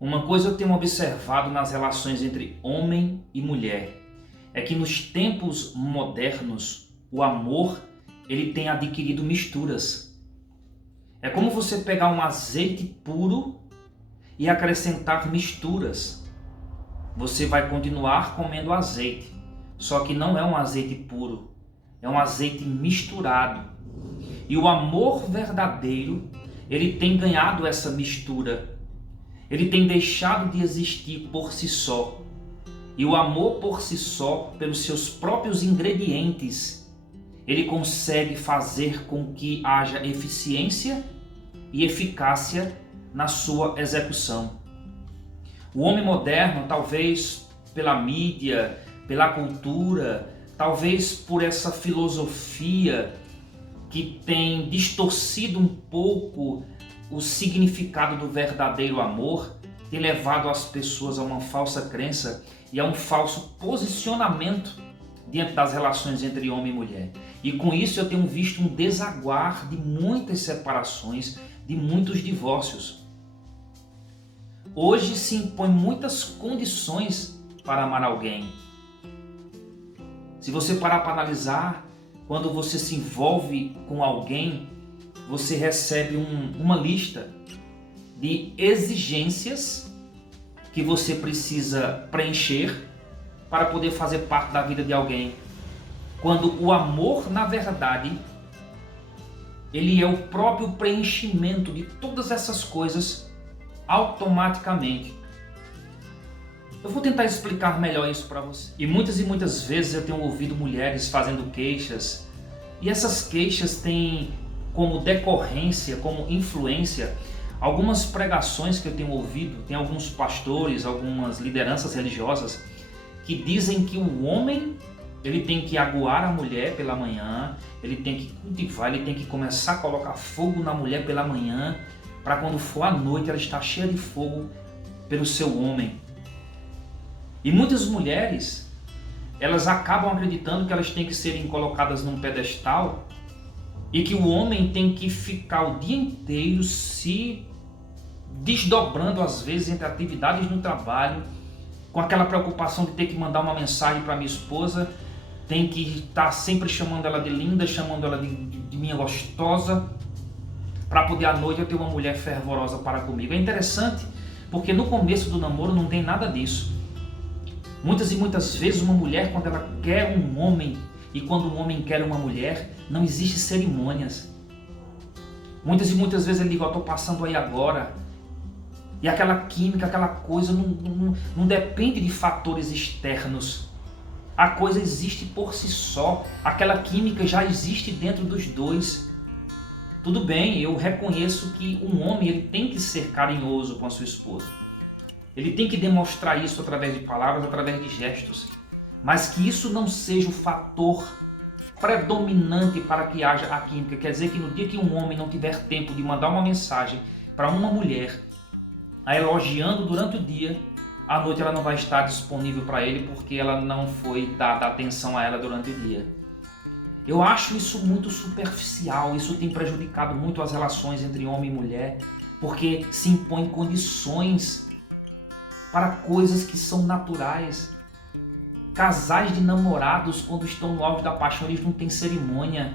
Uma coisa eu tenho observado nas relações entre homem e mulher é que nos tempos modernos o amor ele tem adquirido misturas. É como você pegar um azeite puro e acrescentar misturas. Você vai continuar comendo azeite, só que não é um azeite puro, é um azeite misturado. E o amor verdadeiro, ele tem ganhado essa mistura. Ele tem deixado de existir por si só. E o amor por si só, pelos seus próprios ingredientes, ele consegue fazer com que haja eficiência e eficácia na sua execução. O homem moderno, talvez pela mídia, pela cultura, talvez por essa filosofia que tem distorcido um pouco o significado do verdadeiro amor, tem levado as pessoas a uma falsa crença e a um falso posicionamento diante das relações entre homem e mulher. E com isso eu tenho visto um desaguar de muitas separações, de muitos divórcios. Hoje se impõe muitas condições para amar alguém. Se você parar para analisar, quando você se envolve com alguém, você recebe uma lista de exigências que você precisa preencher para poder fazer parte da vida de alguém. Quando o amor, na verdade, ele é o próprio preenchimento de todas essas coisas automaticamente. Eu vou tentar explicar melhor isso para você. E muitas vezes eu tenho ouvido mulheres fazendo queixas, e essas queixas têm como decorrência, como influência, algumas pregações que eu tenho ouvido. Tem alguns pastores, algumas lideranças religiosas que dizem que o homem ele tem que aguar a mulher pela manhã, ele tem que cultivar, ele tem que começar a colocar fogo na mulher pela manhã, para quando for à noite ela estar cheia de fogo pelo seu homem. E muitas mulheres, elas acabam acreditando que elas têm que serem colocadas num pedestal e que o homem tem que ficar o dia inteiro se desdobrando, às vezes, entre atividades no trabalho, com aquela preocupação de ter que mandar uma mensagem para minha esposa, tem que estar sempre chamando ela de linda, chamando ela de minha gostosa, para poder à noite eu ter uma mulher fervorosa para comigo. É interessante, porque no começo do namoro não tem nada disso. Muitas vezes uma mulher, quando ela quer um homem, e quando um homem quer uma mulher, não existe cerimônias. Muitas vezes ele diz, eu estou passando aí agora. E aquela química, aquela coisa não depende de fatores externos. A coisa existe por si só. Aquela química já existe dentro dos dois. Tudo bem, eu reconheço que um homem ele tem que ser carinhoso com a sua esposa. Ele tem que demonstrar isso através de palavras, através de gestos. Mas que isso não seja o fator predominante para que haja a química. Quer dizer que no dia que um homem não tiver tempo de mandar uma mensagem para uma mulher, a elogiando durante o dia, à noite ela não vai estar disponível para ele porque ela não foi dada atenção a ela durante o dia. Eu acho isso muito superficial, isso tem prejudicado muito as relações entre homem e mulher, porque se impõem condições para coisas que são naturais. Casais de namorados, quando estão no auge da paixão, eles não têm cerimônia.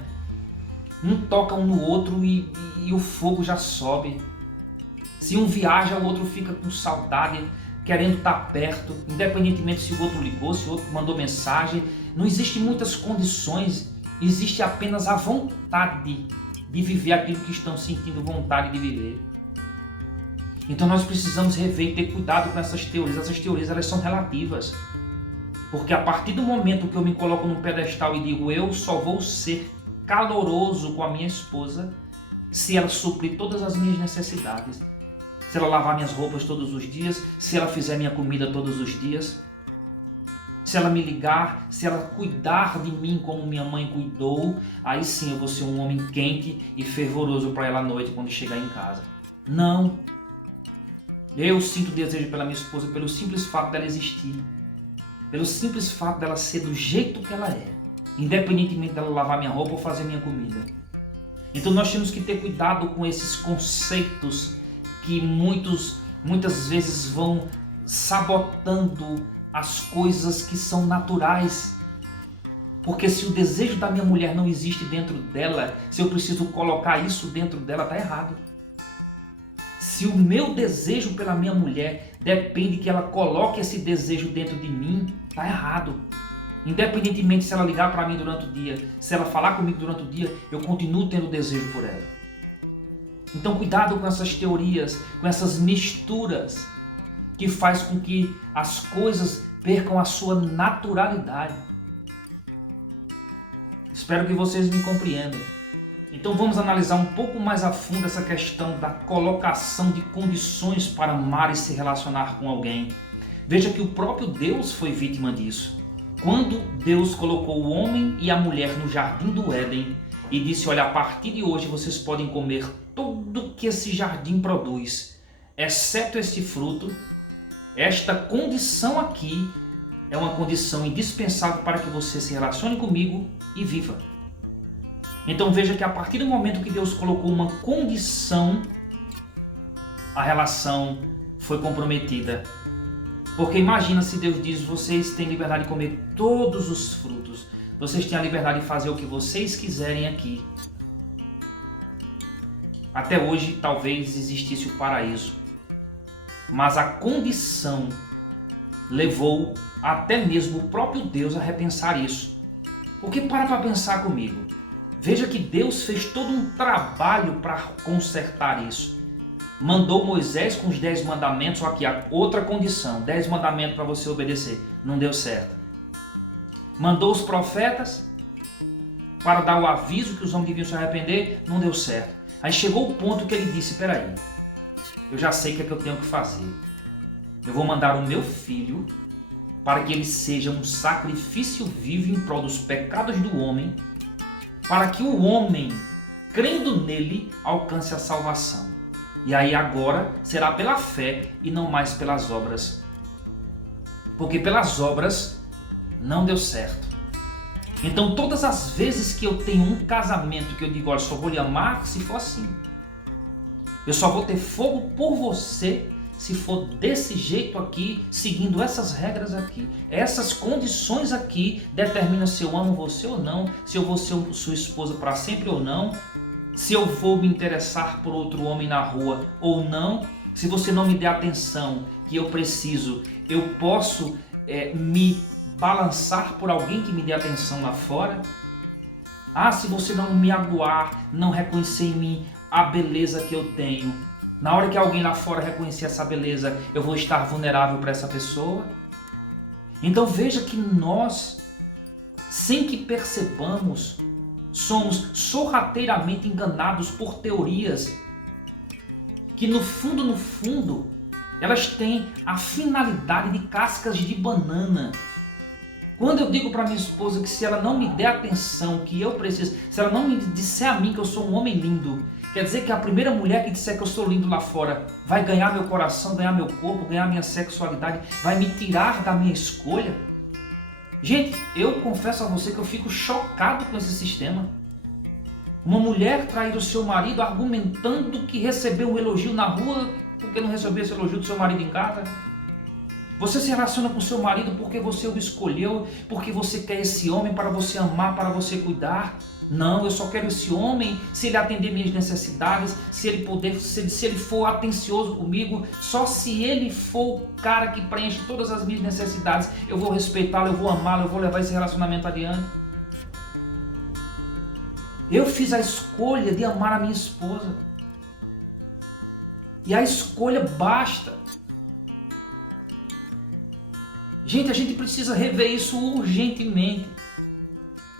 Um toca um no outro e o fogo já sobe. Se um viaja, o outro fica com saudade, querendo estar perto, independentemente se o outro ligou, se o outro mandou mensagem. Não existem muitas condições, existe apenas a vontade de viver aquilo que estão sentindo vontade de viver. Então nós precisamos rever e ter cuidado com essas teorias. Essas teorias elas são relativas. Porque a partir do momento que eu me coloco num pedestal e digo eu só vou ser caloroso com a minha esposa se ela suprir todas as minhas necessidades, se ela lavar minhas roupas todos os dias, se ela fizer minha comida todos os dias, se ela me ligar, se ela cuidar de mim como minha mãe cuidou, aí sim eu vou ser um homem quente e fervoroso para ela à noite quando chegar em casa. Não. Eu sinto desejo pela minha esposa pelo simples fato dela existir. Pelo simples fato dela ser do jeito que ela é. Independentemente dela lavar minha roupa ou fazer minha comida. Então nós temos que ter cuidado com esses conceitos que muitos muitas vezes vão sabotando as coisas que são naturais. Porque se o desejo da minha mulher não existe dentro dela, se eu preciso colocar isso dentro dela, está errado. Se o meu desejo pela minha mulher depende que ela coloque esse desejo dentro de mim, está errado. Independentemente se ela ligar para mim durante o dia, se ela falar comigo durante o dia, eu continuo tendo desejo por ela. Então cuidado com essas teorias, com essas misturas que faz com que as coisas percam a sua naturalidade. Espero que vocês me compreendam. Então vamos analisar um pouco mais a fundo essa questão da colocação de condições para amar e se relacionar com alguém. Veja que o próprio Deus foi vítima disso. Quando Deus colocou o homem e a mulher no jardim do Éden e disse, olha, a partir de hoje vocês podem comer tudo que esse jardim produz, exceto este fruto, esta condição aqui é uma condição indispensável para que você se relacione comigo e viva. Então veja que a partir do momento que Deus colocou uma condição, a relação foi comprometida. Porque imagina se Deus diz, vocês têm liberdade de comer todos os frutos, vocês têm a liberdade de fazer o que vocês quiserem aqui. Até hoje talvez existisse o paraíso, mas a condição levou até mesmo o próprio Deus a repensar isso. Porque para pensar comigo, veja que Deus fez todo um trabalho para consertar isso. Mandou Moisés com os 10 mandamentos, só que a outra condição, 10 mandamentos para você obedecer, não deu certo. Mandou os profetas para dar o aviso que os homens deviam se arrepender, não deu certo. Aí chegou o ponto que ele disse, espera aí, eu já sei o que é que eu tenho que fazer. Eu vou mandar o meu filho para que ele seja um sacrifício vivo em prol dos pecados do homem, para que o homem, crendo nele, alcance a salvação. E aí agora será pela fé e não mais pelas obras. Porque pelas obras não deu certo. Então todas as vezes que eu tenho um casamento que eu digo, olha, só vou lhe amar se for assim. Eu só vou ter fogo por você se for desse jeito aqui, seguindo essas regras aqui. Essas condições aqui determinam se eu amo você ou não, se eu vou ser sua esposa para sempre ou não, se eu vou me interessar por outro homem na rua ou não. Se você não me der a atenção que eu preciso, eu posso me balançar por alguém que me dê atenção lá fora. Se você não me aguar, não reconhecer em mim a beleza que eu tenho, na hora que alguém lá fora reconhecer essa beleza, eu vou estar vulnerável para essa pessoa. Então veja que nós, sem que percebamos, somos sorrateiramente enganados por teorias que no fundo, elas têm a finalidade de cascas de banana. Quando eu digo para minha esposa que se ela não me der a atenção que eu preciso, se ela não me disser a mim que eu sou um homem lindo, quer dizer que a primeira mulher que disser que eu sou lindo lá fora vai ganhar meu coração, ganhar meu corpo, ganhar minha sexualidade, vai me tirar da minha escolha. Gente, eu confesso a você que eu fico chocado com esse sistema. Uma mulher trair o seu marido argumentando que recebeu um elogio na rua porque não recebeu esse elogio do seu marido em casa. Você se relaciona com seu marido porque você o escolheu, porque você quer esse homem para você amar, para você cuidar. Não, eu só quero esse homem se ele atender minhas necessidades, se ele for atencioso comigo, só se ele for o cara que preenche todas as minhas necessidades, eu vou respeitá-lo, eu vou amá-lo, eu vou levar esse relacionamento adiante. Eu fiz a escolha de amar a minha esposa. E a escolha basta. Gente, a gente precisa rever isso urgentemente.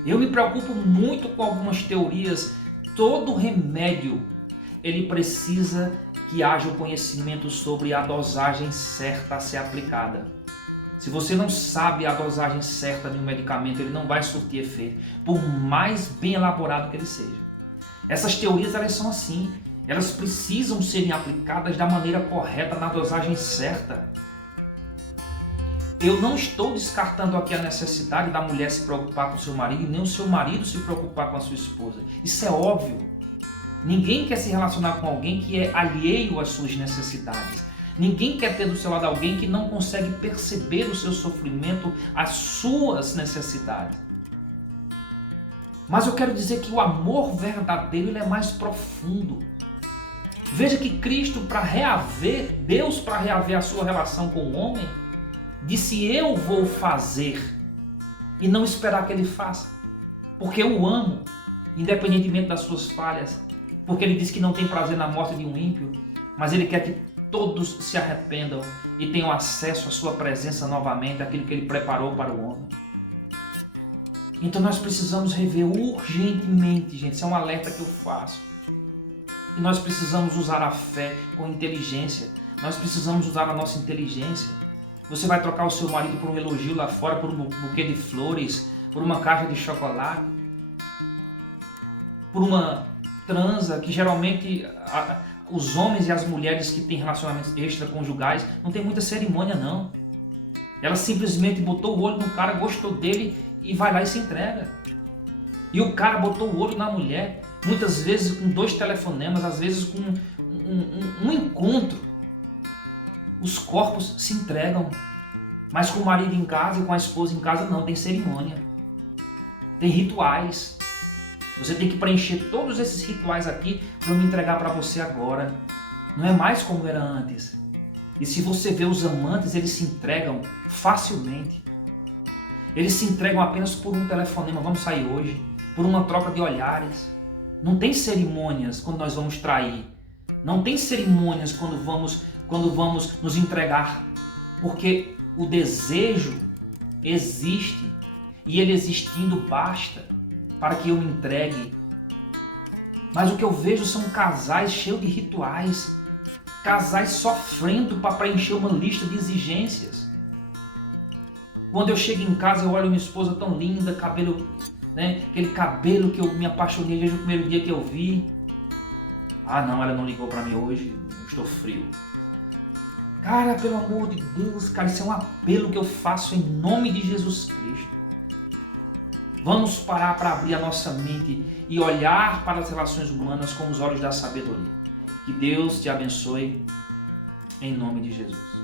Eu me preocupo muito com algumas teorias. Todo remédio, ele precisa que haja o conhecimento sobre a dosagem certa a ser aplicada. Se você não sabe a dosagem certa de um medicamento, ele não vai surtir efeito, por mais bem elaborado que ele seja. Essas teorias, elas são assim. Elas precisam serem aplicadas da maneira correta, na dosagem certa. Eu não estou descartando aqui a necessidade da mulher se preocupar com o seu marido e nem o seu marido se preocupar com a sua esposa. Isso é óbvio. Ninguém quer se relacionar com alguém que é alheio às suas necessidades. Ninguém quer ter do seu lado alguém que não consegue perceber o seu sofrimento, as suas necessidades. Mas eu quero dizer que o amor verdadeiro ele é mais profundo. Veja que Cristo, Deus para reaver a sua relação com o homem, disse: eu vou fazer, e não esperar que ele faça, porque eu o amo, independentemente das suas falhas, porque ele diz que não tem prazer na morte de um ímpio, mas ele quer que todos se arrependam e tenham acesso à sua presença novamente, aquilo que ele preparou para o homem. Então nós precisamos rever urgentemente, gente, isso é um alerta que eu faço. E nós precisamos usar a fé com inteligência, nós precisamos usar a nossa inteligência. Você vai trocar o seu marido por um elogio lá fora, por um buquê de flores, por uma caixa de chocolate, por uma transa que geralmente os homens e as mulheres que têm relacionamentos extraconjugais não tem muita cerimônia não. Ela simplesmente botou o olho no cara, gostou dele e vai lá e se entrega. E o cara botou o olho na mulher, muitas vezes com 2 telefonemas, às vezes com um encontro. Os corpos se entregam, mas com o marido em casa e com a esposa em casa não, tem cerimônia. Tem rituais. Você tem que preencher todos esses rituais aqui para eu me entregar para você agora. Não é mais como era antes. E se você vê os amantes, eles se entregam facilmente. Eles se entregam apenas por um telefonema, vamos sair hoje, por uma troca de olhares. Não tem cerimônias quando nós vamos trair. Não tem cerimônias quando vamos nos entregar. Porque o desejo existe e ele existindo basta para que eu me entregue. Mas o que eu vejo são casais cheios de rituais, casais sofrendo para preencher uma lista de exigências. Quando eu chego em casa, eu olho minha esposa tão linda, cabelo, né? Aquele cabelo que eu me apaixonei desde o primeiro dia que eu vi. Ah não, ela não ligou para mim hoje, eu estou frio. Cara, pelo amor de Deus, cara, isso é um apelo que eu faço em nome de Jesus Cristo. Vamos parar para abrir a nossa mente e olhar para as relações humanas com os olhos da sabedoria. Que Deus te abençoe em nome de Jesus.